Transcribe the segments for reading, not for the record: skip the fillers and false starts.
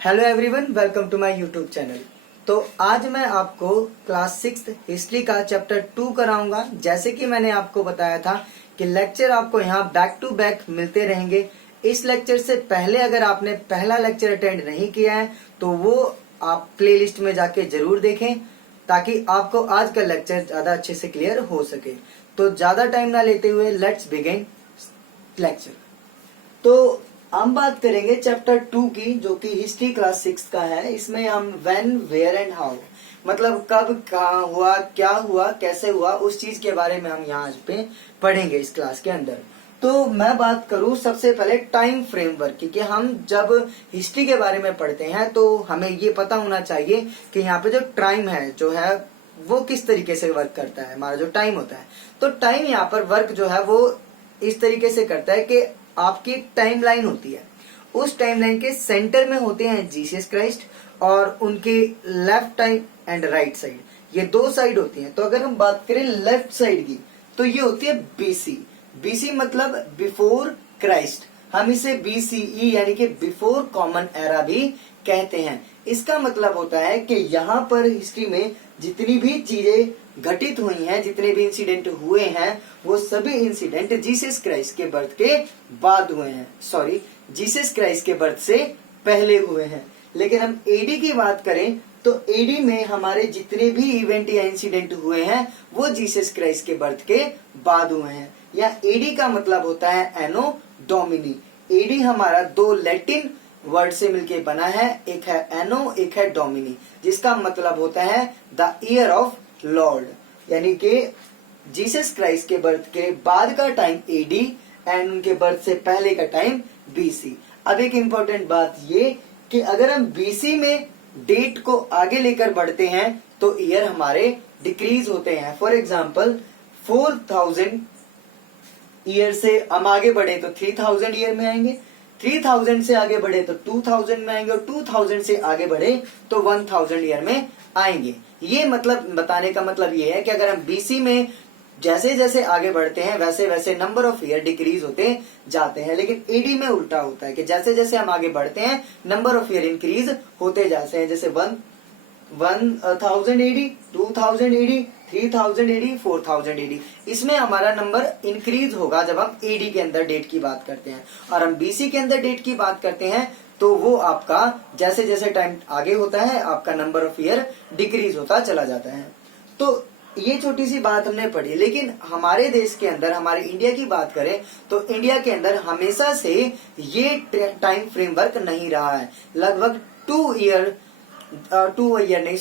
Hello everyone, welcome to my YouTube channel. तो आज मैं आपको क्लास 6 हिस्ट्री का चैप्टर 2 कराऊंगा। जैसे कि मैंने आपको बताया था कि लेक्चर आपको यहाँ बैक टू बैक मिलते रहेंगे। इस लेक्चर से पहले अगर आपने पहला लेक्चर अटेंड नहीं किया है तो वो आप प्लेलिस्ट में जाके जरूर देखें, ताकि आपको आज का लेक्चर ज्यादा अच्छे से क्लियर हो सके। तो ज्यादा टाइम ना लेते हुए लेट्स बिगिन लेक्चर। तो हम बात करेंगे चैप्टर 2 की, जो कि हिस्ट्री क्लास 6 का है। इसमें हम व्हेन, वेयर एंड हाउ, मतलब कब, कहाँ हुआ, क्या हुआ, कैसे हुआ, उस चीज के बारे में हम यहाँ आज पे पढ़ेंगे इस क्लास के अंदर। तो मैं बात करूं सबसे पहले टाइम फ्रेमवर्क की, कि हम जब हिस्ट्री के बारे में पढ़ते हैं तो हमें ये पता होना चाहिए कि यहाँ पे जो टाइम है जो है वो किस तरीके से वर्क करता है। हमारा जो टाइम होता है, तो टाइम यहाँ पर वर्क जो है वो इस तरीके से करता है कि आपकी टाइमलाइन होती है, उस टाइमलाइन के सेंटर में होते हैं जीसस क्राइस्ट, और उनके left side and right side, ये दो साइड होती हैं। तो अगर हम बात करें लेफ्ट साइड की, तो ये होती है बीसी। बीसी मतलब बिफोर क्राइस्ट, हम इसे बीसीई यानी कि बिफोर कॉमन एरा भी कहते हैं। इसका मतलब होता है कि यहाँ पर हिस्ट्री में जितनी भी चीजें घटित हुई हैं, जितने भी इंसिडेंट हुए हैं, वो सभी इंसिडेंट जीसस क्राइस्ट के बर्थ के बाद हुए हैं। सॉरी, जीसस क्राइस्ट के बर्थ से पहले हुए हैं। लेकिन हम एडी की बात करें तो एडी में हमारे जितने भी इवेंट या इंसिडेंट हुए हैं वो जीसस क्राइस्ट के बर्थ के बाद हुए हैं। या एडी का मतलब होता है एनो डोमिनी। एडी हमारा दो लैटिन वर्ड से मिलके बना है, एक है एनो, एक है डोमिनी, जिसका मतलब होता है द ईयर ऑफ लॉर्ड, यानी कि जीसस क्राइस्ट के बर्थ के बाद का टाइम एडी एंड उनके बर्थ से पहले का टाइम बीसी। अब एक इंपॉर्टेंट बात ये कि अगर हम बीसी में डेट को आगे लेकर बढ़ते हैं तो ईयर हमारे डिक्रीज होते हैं। फॉर एग्जाम्पल 4000 ईयर से हम आगे बढ़े तो 3000 ईयर में आएंगे, 3000 से आगे बढ़े तो 2000 में आएंगे, और 2000 से आगे बढ़े तो 1000 ईयर में आएंगे। ये मतलब बताने का मतलब ये है कि अगर हम बीसी में जैसे जैसे आगे बढ़ते हैं वैसे वैसे नंबर ऑफ ईयर डिक्रीज होते जाते हैं। लेकिन एडी में उल्टा होता है कि जैसे जैसे हम आगे बढ़ते हैं नंबर ऑफ ईयर इंक्रीज होते जाते हैं। जैसे 1000 एडी, 2000 एडी, 3000 एडी, 4000 एडी, इसमें हमारा नंबर इंक्रीज होगा जब हम एडी के अंदर डेट की बात करते हैं। और हम बीसी के अंदर डेट की बात करते हैं तो वो आपका जैसे जैसे टाइम आगे होता है आपका नंबर ऑफ ईयर डिक्रीज होता चला जाता है। तो ये छोटी सी बात हमने पढ़ी। लेकिन हमारे देश के अंदर, हमारे इंडिया की बात करें तो इंडिया के अंदर हमेशा से ये टाइम फ्रेमवर्क नहीं रहा है। लगभग 200 ईयर्स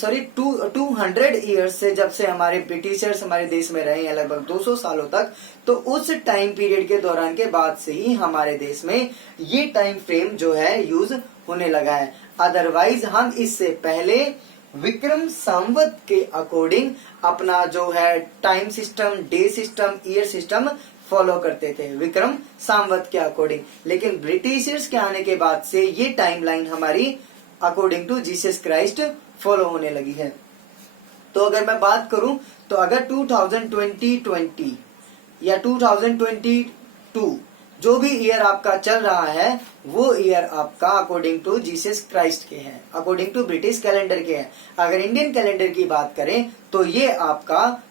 से, जब से हमारे ब्रिटिशर्स हमारे देश में रहे हैं लगभग 200 सालों तक, तो उस टाइम पीरियड के दौरान के बाद से ही हमारे देश में ये टाइम फ्रेम जो है यूज होने लगा है। अदरवाइज हम इससे पहले विक्रम संवत के अकॉर्डिंग अपना जो है time system, day system, year system follow करते थे, विक्रम संवत के अकॉर्डिंग। लेकिन ब्रिटिशर्स के आने के बाद से ये टाइमलाइन हमारी according to Jesus Christ follow होने लगी है। तो अगर मैं बात करूं तो अगर 2020 या 2022 जो भी ईयर आपका चल रहा है वो ईयर आपका अकॉर्डिंग टू जीसस क्राइस्ट के हैं, अकॉर्डिंग टू ब्रिटिश कैलेंडर के हैं। अगर इंडियन कैलेंडर की बात करें तो ये आपका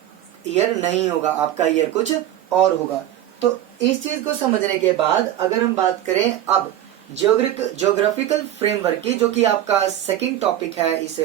ईयर नहीं होगा, आपका ईयर कुछ और होगा। तो इस चीज को समझने के बाद अगर हम बात करें अब ज्योग्राफिकल फ्रेमवर्क की, जो कि आपका सेकंड टॉपिक है इस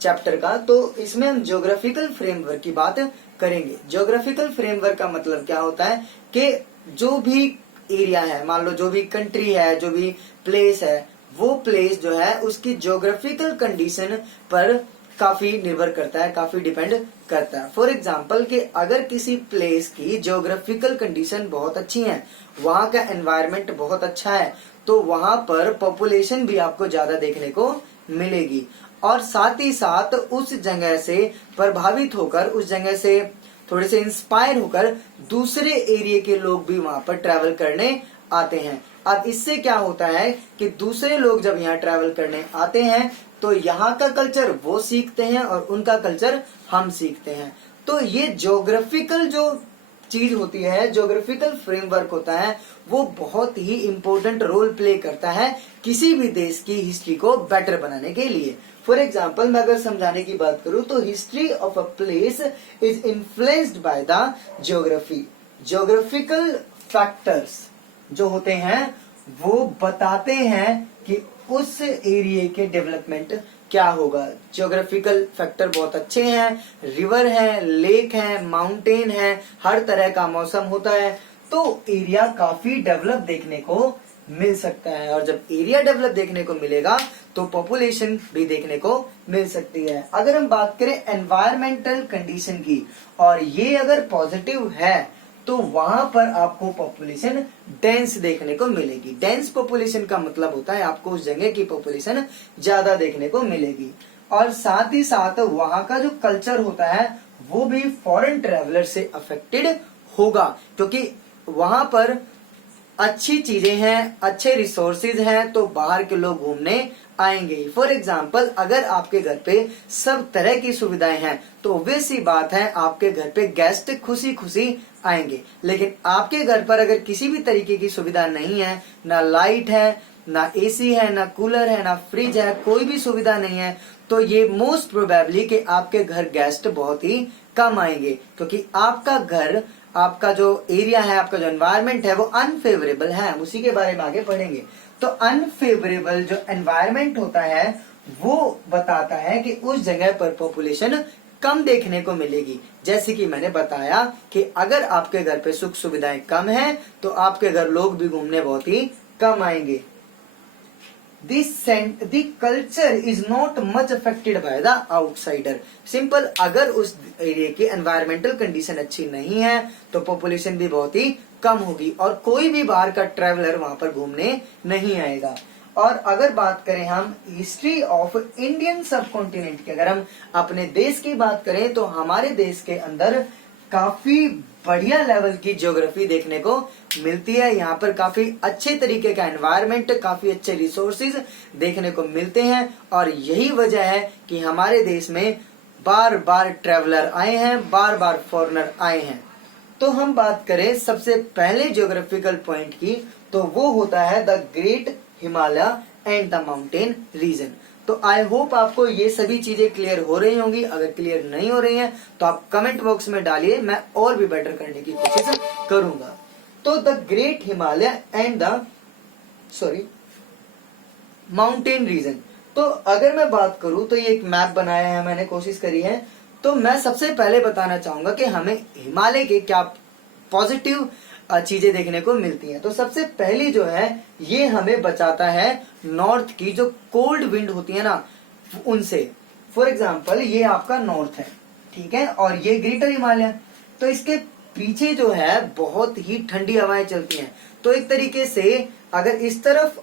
चैप्टर का, तो इसमें हम ज्योग्राफिकल फ्रेमवर्क की बात करेंगे। ज्योग्राफिकल फ्रेमवर्क का मतलब क्या होता है कि जो भी एरिया है, मान लो जो भी कंट्री है, जो भी प्लेस है, वो प्लेस जो है उसकी ज्योग्राफिकल कंडीशन पर काफी निर्भर करता है, काफी डिपेंड करता है। फॉर एग्जाम्पल कि अगर किसी प्लेस की ज्योग्राफिकल कंडीशन बहुत अच्छी है, वहाँ का एनवायरमेंट बहुत अच्छा है, तो वहाँ पर पॉपुलेशन भी आपको ज्यादा देखने को मिलेगी। और साथ ही साथ उस जगह से प्रभावित होकर, उस जगह से थोड़े से इंस्पायर होकर दूसरे एरिया के लोग भी वहां पर ट्रैवल करने आते हैं। अब इससे क्या होता है कि दूसरे लोग जब यहाँ ट्रैवल करने आते हैं तो यहाँ का कल्चर वो सीखते हैं और उनका कल्चर हम सीखते हैं। तो ये ज्योग्राफिकल जो चीज होती है, ज्योग्राफिकल फ्रेमवर्क होता है, वो बहुत ही इंपॉर्टेंट रोल प्ले करता है किसी भी देश की हिस्ट्री को बेटर बनाने के लिए। फॉर एग्जाम्पल मैं अगर समझाने की बात करूं तो history of a place is influenced by the geography. Geographical factors जो होते हैं वो बताते हैं कि उस एरिया के डेवलपमेंट क्या होगा। ज्योग्राफिकल फैक्टर बहुत अच्छे हैं, रिवर है, लेक है, माउंटेन है, हर तरह का मौसम होता है, तो एरिया काफी डेवलप देखने को मिल सकता है। और जब एरिया डेवलप देखने को मिलेगा तो पॉपुलेशन भी देखने को मिल सकती है। अगर हम बात करें एनवायरमेंटल कंडीशन की, और ये अगर पॉजिटिव है तो वहां पर आपको पॉपुलेशन डेंस देखने को मिलेगी। डेंस पॉपुलेशन का मतलब होता है आपको उस जगह की पॉपुलेशन ज्यादा देखने को मिलेगी। और साथ ही साथ वहां का जो कल्चर होता है वो भी फॉरेन ट्रेवलर से अफेक्टेड होगा, क्योंकि वहां पर अच्छी चीजें हैं, अच्छे रिसोर्सेज हैं, तो बाहर के लोग घूमने आएंगे। फॉर एग्जाम्पल अगर आपके घर पे सब तरह की सुविधाएं हैं तो ऑब्वियस सी बात है आपके घर पे गेस्ट खुशी खुशी आएंगे। लेकिन आपके घर पर अगर किसी भी तरीके की सुविधा नहीं है, ना लाइट है, ना एसी है, ना कूलर है, ना फ्रिज है, कोई भी सुविधा नहीं है, तो ये मोस्ट प्रोबेबली कि आपके घर गेस्ट बहुत ही कम आएंगे, क्योंकि आपका घर, आपका जो एरिया है, आपका जो एनवायरनमेंट है वो अनफेवरेबल है। हम उसी के बारे में आगे पढ़ेंगे। तो अनफेवरेबल जो एनवायरनमेंट होता है वो बताता है कि उस जगह पर पॉपुलेशन कम देखने को मिलेगी। जैसे कि मैंने बताया कि अगर आपके घर पे सुख सुविधाएं कम है तो आपके घर लोग भी घूमने बहुत ही कम आएंगे। The culture is not much affected by the outsider. Simple, अगर उस एरिया की एनवायरमेंटल कंडीशन अच्छी नहीं है तो पॉपुलेशन भी बहुत ही कम होगी और कोई भी बाहर का ट्रैवलर वहां पर घूमने नहीं आएगा। और अगर बात करें हम हिस्ट्री ऑफ इंडियन सब कॉन्टिनेंट की, अगर हम अपने देश की बात करें तो हमारे देश के अंदर काफी बढ़िया लेवल की ज्योग्राफी देखने को मिलती है। यहाँ पर काफी अच्छे तरीके का एनवायरनमेंट, काफी अच्छे रिसोर्सेज देखने को मिलते हैं और यही वजह है कि हमारे देश में बार बार ट्रेवलर आए हैं, बार बार फॉरेनर आए हैं। तो हम बात करें सबसे पहले ज्योग्राफिकल पॉइंट की, तो वो होता है the great Himalaya and the mountain region. तो आई होप आपको ये सभी चीजें क्लियर हो रही होंगी। अगर क्लियर नहीं हो रही हैं तो आप कमेंट बॉक्स में डालिए, मैं और भी बेटर करने की कोशिश करूंगा। तो the great Himalaya and the mountain region, तो अगर मैं बात करूं तो ये एक मैप बनाया है मैंने, कोशिश करी है। तो मैं सबसे पहले बताना चाहूंगा कि हमें हिमालय के क्या पॉजिटिव चीजें देखने को मिलती हैं। तो सबसे पहली जो है ये हमें बचाता है नॉर्थ की जो कोल्ड विंड होती है ना उनसे। फॉर एग्जांपल ये आपका नॉर्थ है, ठीक है, और ये ग्रेटर हिमालय, तो इसके पीछे जो है बहुत ही ठंडी हवाएं चलती हैं। तो एक तरीके से अगर इस तरफ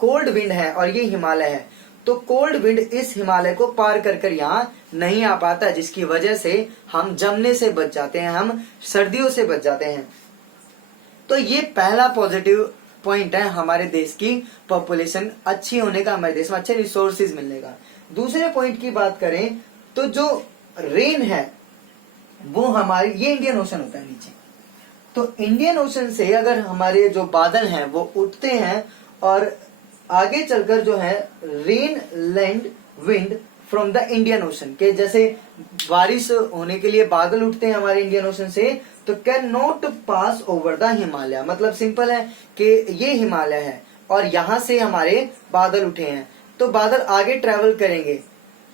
कोल्ड विंड है और ये हिमालय है तो कोल्ड विंड इस हिमालय को पार कर कर यहाँ नहीं आ पाता, जिसकी वजह से हम जमने से बच जाते हैं, हम सर्दियों से बच जाते हैं। तो ये पहला पॉजिटिव पॉइंट है हमारे देश की पॉपुलेशन अच्छी होने का, हमारे देश में अच्छे रिसोर्सेज मिलने का। दूसरे पॉइंट की बात करें तो जो रेन है वो हमारी, ये इंडियन ओशन होता है नीचे, तो इंडियन ओशन से अगर हमारे जो बादल हैं वो उठते हैं और आगे चलकर जो है rain land wind from the Indian ocean के, जैसे बारिश होने के लिए बादल उठते हैं हमारे इंडियन ओशन से, तो can not pass over the Himalaya. मतलब सिंपल है कि ये हिमालय है और यहां से हमारे बादल उठे हैं, तो बादल आगे ट्रेवल करेंगे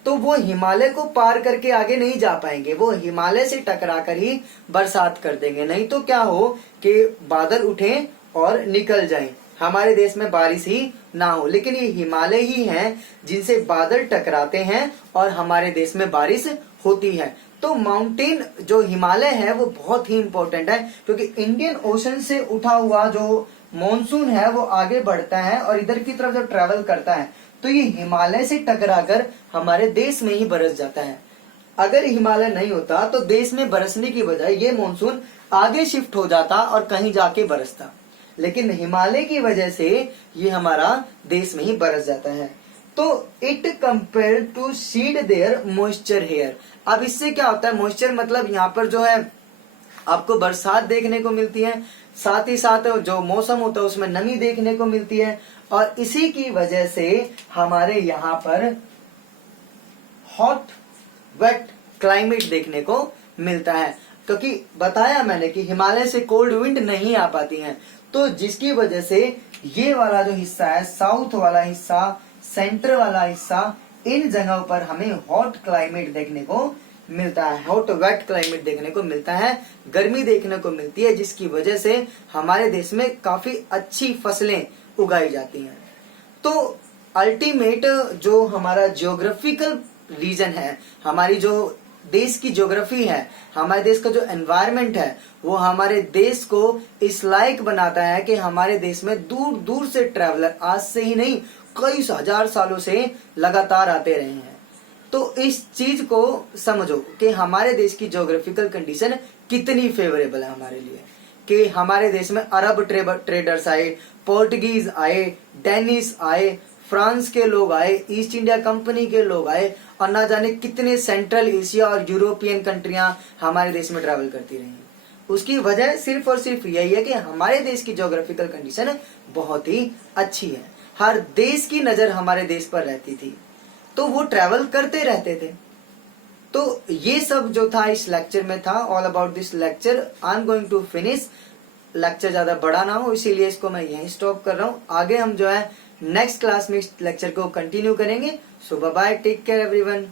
तो वो हिमालय को पार करके आगे नहीं जा पाएंगे, वो हिमालय से टकराकर ही बरसात कर देंगे। नहीं तो क्या हो कि बादल उठे और निकल जाएं, हमारे देश में बारिश ही ना हो। लेकिन ये हिमालय ही हैं जिनसे बादल टकराते हैं और हमारे देश में बारिश होती है। तो माउंटेन जो हिमालय है वो बहुत ही इंपॉर्टेंट है, क्योंकि इंडियन ओशन से उठा हुआ जो मॉनसून है वो आगे बढ़ता है और इधर की तरफ जब ट्रेवल करता है तो ये हिमालय से टकराकर हमारे देश में ही बरस जाता है। अगर हिमालय नहीं होता तो देश में बरसने की बजाय ये मॉनसून आगे शिफ्ट हो जाता और कहीं जाके बरसता, लेकिन हिमालय की वजह से ये हमारा देश में ही बरस जाता है। तो it compare to seed there moisture here. अब इससे क्या होता है, मॉइस्चर मतलब यहाँ पर जो है आपको बरसात देखने को मिलती है, साथ ही साथ जो मौसम होता है उसमें नमी देखने को मिलती है, और इसी की वजह से हमारे यहाँ पर हॉट वेट क्लाइमेट देखने को मिलता है। क्योंकि बताया मैंने कि हिमालय से कोल्ड विंड नहीं आ पाती हैं, तो जिसकी वजह से ये वाला जो हिस्सा है, साउथ वाला हिस्सा, सेंटर वाला हिस्सा, इन जगहों पर हमें हॉट क्लाइमेट देखने को मिलता है, हॉट वेट क्लाइमेट देखने को मिलता है, गर्मी देखने को मिलती है, जिसकी वजह से हमारे देश में काफी अच्छी फसलें उगाई जाती हैं। तो अल्टीमेट जो हमारा जियोग्राफिकल रीजन है, हमारी जो देश की ज्योग्राफी है, हमारे देश का जो एनवायरनमेंट है, वो हमारे देश को इस लायक बनाता है कि हमारे देश में दूर दूर से ट्रैवलर आज से ही नहीं कई हजार सालों से लगातार आते रहे हैं। तो इस चीज को समझो कि हमारे देश की ज्योग्राफिकल कंडीशन कितनी फेवरेबल है हमारे लिए, कि हमारे देश में अरब ट्रेडर्स आए, पोर्टुगीज आए, डेनिस आए, फ्रांस के लोग आए, ईस्ट इंडिया कंपनी के लोग आए, और ना जाने कितने सेंट्रल एशिया और यूरोपियन कंट्रियां हमारे देश में ट्रैवल करती रही। उसकी वजह सिर्फ और सिर्फ यही है कि हमारे देश की ज्योग्राफिकल कंडीशन बहुत ही अच्छी है, हर देश की नजर हमारे देश पर रहती थी, तो वो ट्रैवल करते रहते थे। तो ये सब जो था इस लेक्चर में था, all about this lecture. I am going to finish, lecture ज्यादा बड़ा ना हो इसीलिए इसको मैं यहीं स्टॉप कर रहा हूँ। आगे हम जो है नेक्स्ट क्लास में इस लेक्चर को कंटिन्यू करेंगे। So bye bye, take care everyone.